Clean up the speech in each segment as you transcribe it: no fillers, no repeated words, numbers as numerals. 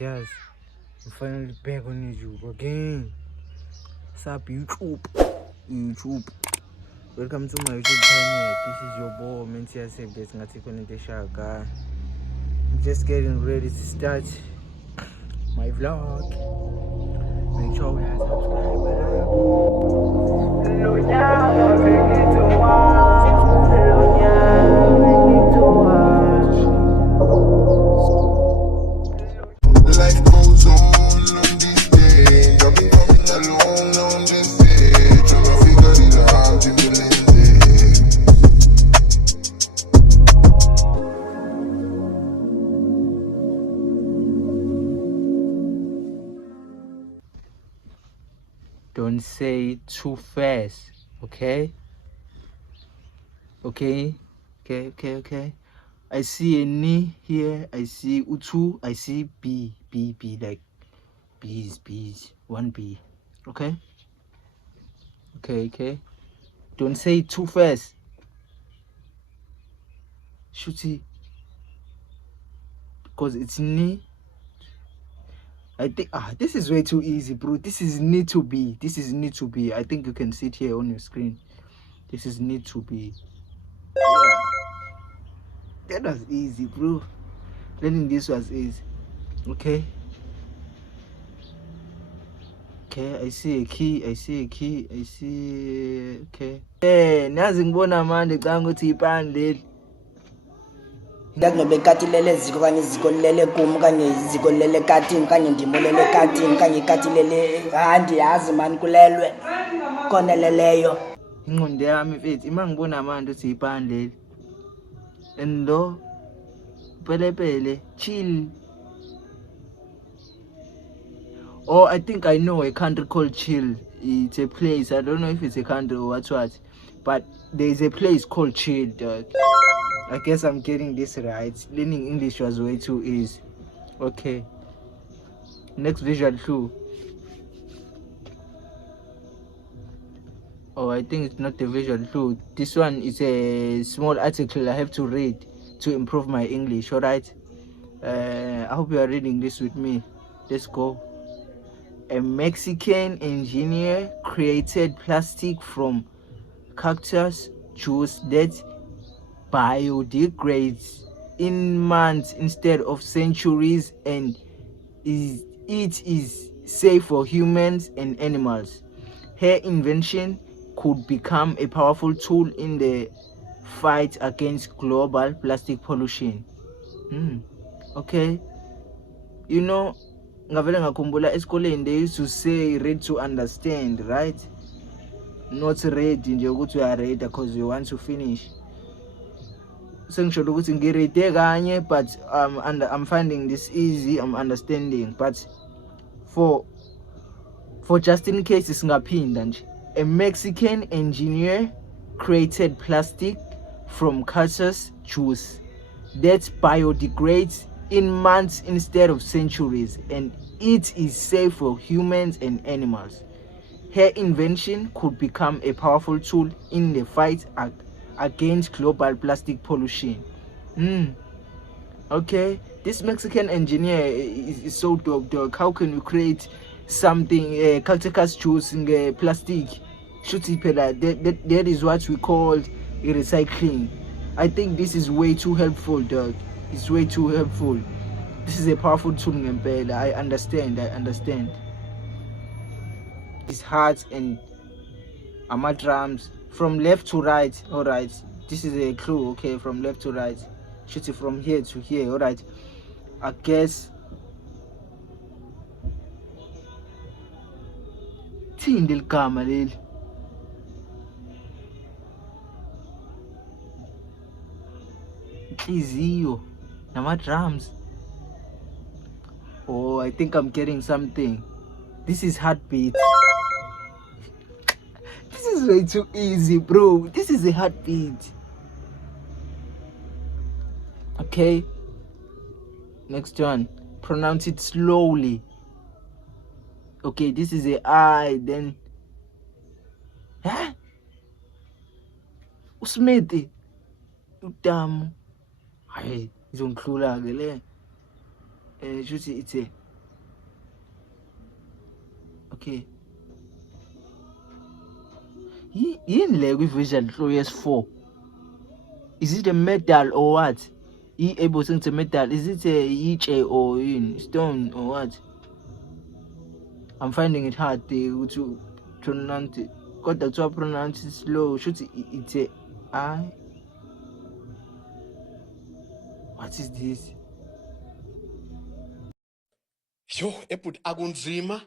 it, yes. I'm finally back on YouTube again. What's up, YouTube? Welcome to my YouTube channel. This is your boy, Mentia Sebes Ngati Shaka. I'm just getting ready to start my vlog. Make sure you subscribe. Life goes on this day. I've been coming along on this day. Trying to figure it out, Don't say too fast, okay? Okay. I see a ni here. I see utu. I see b like bees. One B. Okay. Don't say it too fast. Shooty. Because it's ni. I think this is way too easy, bro. This is need to be. I think you can see it here on your screen. This is need to be. Yeah. That was easy, bro. Learning this was easy. Okay, I see a key. Okay. Nazi ngibona manje ngicanga ukuthi ipani leli. Ngakube katilele ziko kanye ziko lele kum kanye ziko lele katini kanye ndimolele katini kanye katilele handi yazi man kulelwe koneleleyo Ingqondo yami mfethu ima ngibona manje ukuthi ipani leli. And lo pele chill. Oh, I think I know a country called Chill. It's a place. I don't know if it's a country or what, but there is a place called Chill, dog. I guess I'm getting this right. Learning English was way too easy. Okay. Next visual clue. Oh, I think it's not the visual clue. This one is a small article I have to read to improve my English. All right. I hope you are reading this with me. Let's go. A Mexican engineer created plastic from cactus juice that biodegrades in months instead of centuries, and it is safe for humans and animals. Her invention could become a powerful tool in the fight against global plastic pollution. Okay, you know, ngavele ngakhumbula esikoleni they used to say read to understand, right? Not read nje ukuthi uya read because you want to finish. Sengisho ukuthi ngiread kanye, but I'm finding this easy, I'm understanding, but for just in case singaphinda nje. A Mexican engineer created plastic from cactus juice that biodegrades in months instead of centuries, and it is safe for humans and animals. Her invention could become a powerful tool in the fight against global plastic pollution. Okay, this Mexican engineer is so dope, dog. How can you create something, cactus juice in plastic? That is what we call recycling. I think this is way too helpful, dog. It's way too helpful. This is a powerful tool, ngempela. I understand. It's hard and drums from left to right. All right, this is a clue. Okay, from left to right. Shoot it from here to here. All right, I guess. Thini ligama leli? Inhliziyo nama drums. Oh, I think I'm getting something. This is heartbeat. This is way too easy, bro. This is a heartbeat. Okay. Next one. Pronounce it slowly. Okay, this is a I, then. Huh? Usmeti. Udam. Hey, izongihlula ke le. Shuthi it's a Okay. Yini le kwi-visual flow yes4? Is it a metal or what? Able to metal? Is it a itshe or in stone or what? I'm finding it hard to pronounce it. Kodwa kuthiwa pronounce it slow. Shuthi it's a I. What is this? Yo, ebut akunzima.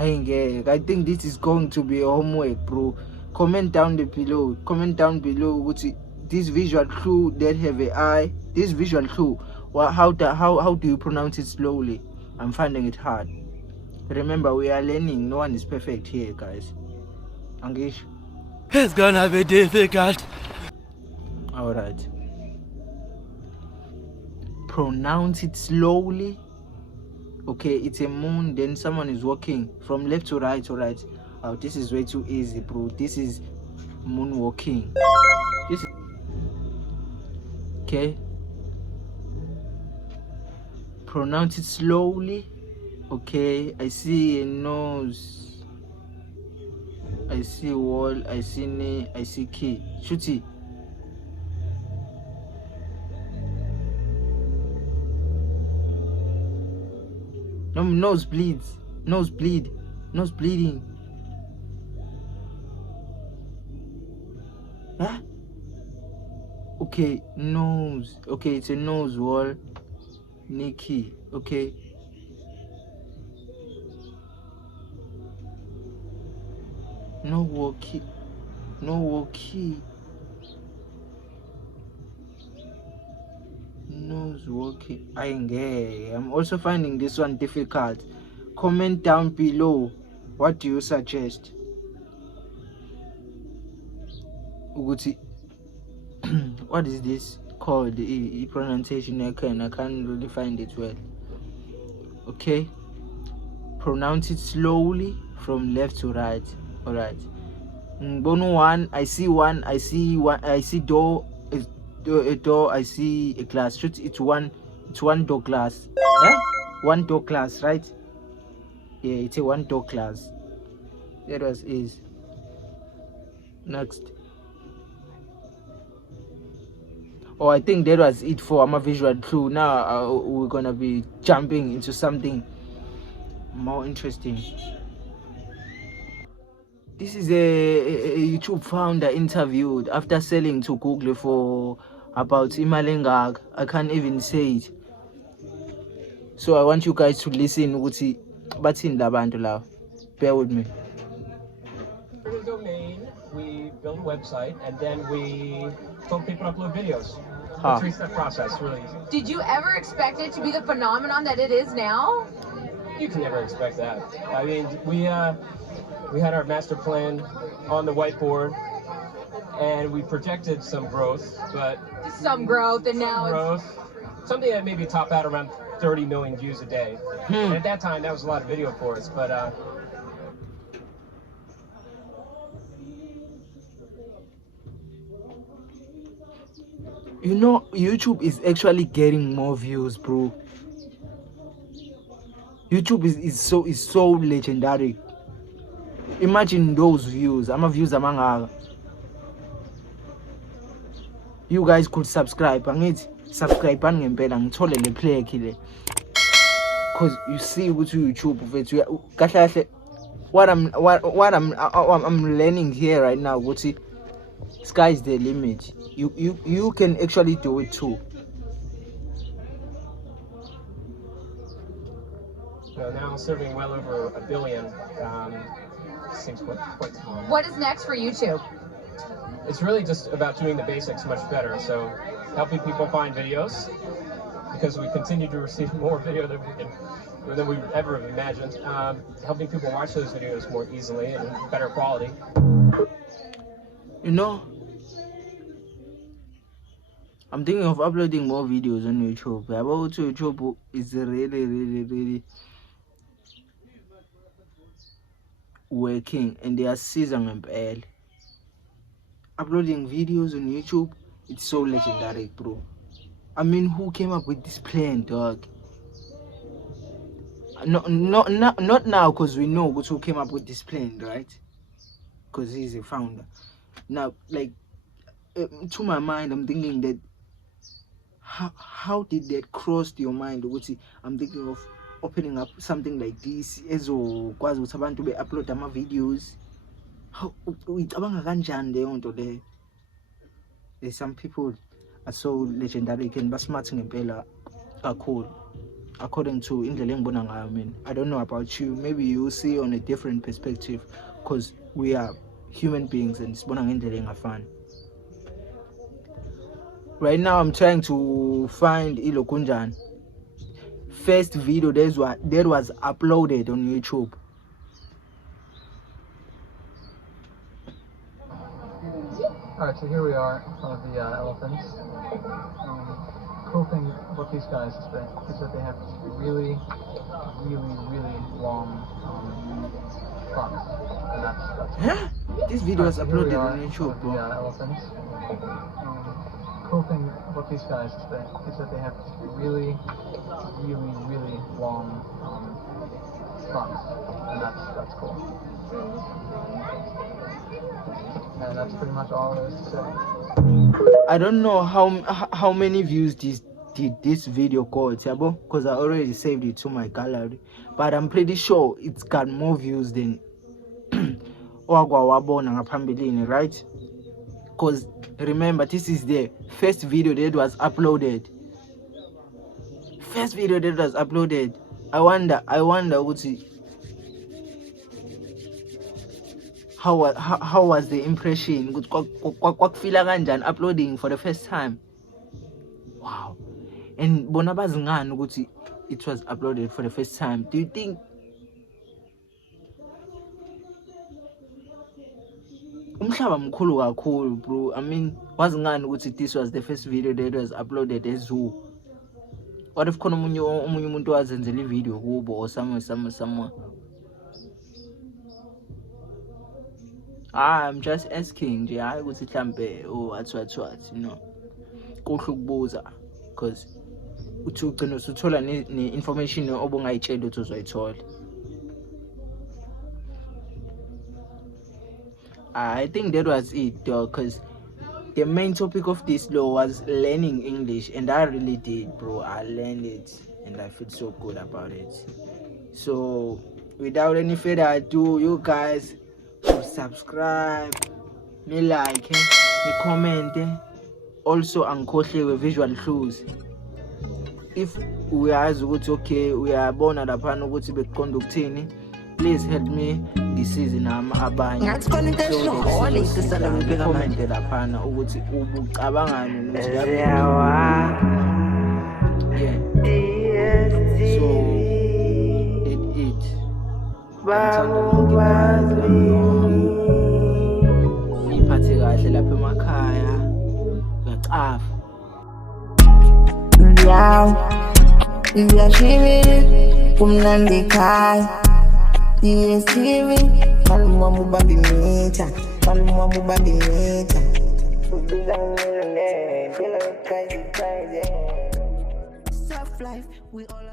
I think this is going to be homework, bro. Comment down below. Comment down below. This visual clue that have an eye. This visual clue. How do you pronounce it slowly? I'm finding it hard. Remember, we are learning. No one is perfect here, guys. Angish. It's gonna be difficult. All right. Pronounce it slowly. Okay, it's a moon, then someone is walking from left to right. All right. Oh, this is way too easy, bro. This is moonwalking. This is okay. Pronounce it slowly. Okay, I see a nose. I see wall. I see knee. I see key. Shooty. No, nose bleeds. Nose bleed. Nose bleeding. Huh? Okay, nose. Okay, it's a nose wall. Nikki. Okay. No walkie. No walkie. Nose walkie. I'm also finding this one difficult. Comment down below. What do you suggest? Uguti. What is this called? The pronunciation I can't really find it well. Okay. Pronounce it slowly from left to right. All right. Bono one. I see one. I see one. I see door. A door. I see a glass. It's one door glass. One door glass, right? Yeah, it's a one door glass. That was is. Next. Oh, I think that was it for my visual clue. Now we're gonna be jumping into something more interesting. This is a YouTube founder interviewed after selling to Google for about Imalengag. I can't even say it. So I want you guys to listen. But in Labantu, bear with me. The domain, we build a website, and then we told people to upload videos. Huh. 3-step process, really easy. Did you ever expect it to be the phenomenon that it is now? You can never expect that. I mean, we had our master plan on the whiteboard, and we projected some growth, but Just some growth, and now something that maybe top out around 30 million views a day. And at that time, that was a lot of video for us, but you know, YouTube is actually getting more views, bro. YouTube is so legendary. Imagine those views. I'm a views among our. You guys could subscribe. Subscribe and ngempela ngithole le play kile. Cause you see what YouTube kahle what I'm learning here right now, sky's the limit. You can actually do it too. so now serving well over 1 billion. Seems quite small. what is next for YouTube? It's really just about doing the basics much better. So helping people find videos, because we continue to receive more video than we ever have imagined. Helping people watch those videos more easily and in better quality. You know, I'm thinking of uploading more videos on YouTube. About YouTube is really working, and they are season and uploading videos on YouTube. It's so legendary, bro. I mean, who came up with this plan, dog? not now, because we know who came up with this plan, right? Because he's a founder. Now, like, to my mind, I'm thinking that how did that cross your mind? I'm thinking of opening up something like this as ukwazi ukuthi abantu be-upload ama-videos. Uyicabanga kanjani leyo nto le? There's some people are so legendary and basmart ngempela kakhulu, according to indlela engibona ngayo mina. I don't know about you, maybe you see on a different perspective, because we are human beings and sibona ngendlela engafani. Right now I'm trying to find ilo kunjani first video that was uploaded on YouTube. Alright, so here we are in front of the elephants. Cool thing about these guys is that they have really long fronts, and that's This video was uploaded on YouTube, bro. The elephants. Cool thing about these guys is that they have really long fronts, and that's cool. And that's pretty much all there is to say. I don't know how many views did this video got, because I already saved it to my gallery, but I'm pretty sure it's got more views than owagwawabona ngaphambilini, right? Because remember, this is the first video that was uploaded. I wonder how was the impression? Kwakufila kanjani uploading for the first time? Wow. And bona bazi ngani ukuthi it was uploaded for the first time? Do you think umhlaba mkhulu kakhulu, bro? I mean, wazi ngani ukuthi this was the first video that was uploaded as zoo? What if khona omunye umuntu wazenzela ivideo kubo or somewhere? I'm just asking nje, hayi ukuthi mhlambe what, you know. Kuhle ukubuza, because uthi ugcina usuthola ne-information obungayitshela ukuthi uzoyithola. I think that was it, though, because the main topic of this law was learning English, and I really did, bro. I learned it and I feel so good about it. So without any further ado, you guys should subscribe, me like, me comment, also angikhohliwe visual clues. If we are okay, we are born at a pan ukuthi beqonda ukuthini, please help me this season abanye comment laphana ukuthi ubucabangani so it ngiphathe kahle lapha emakhaya uyacafa iyashibile kumnandi khaya iyesibi maluma mubambi mitha ubiza ngimele phela kazi soft life we all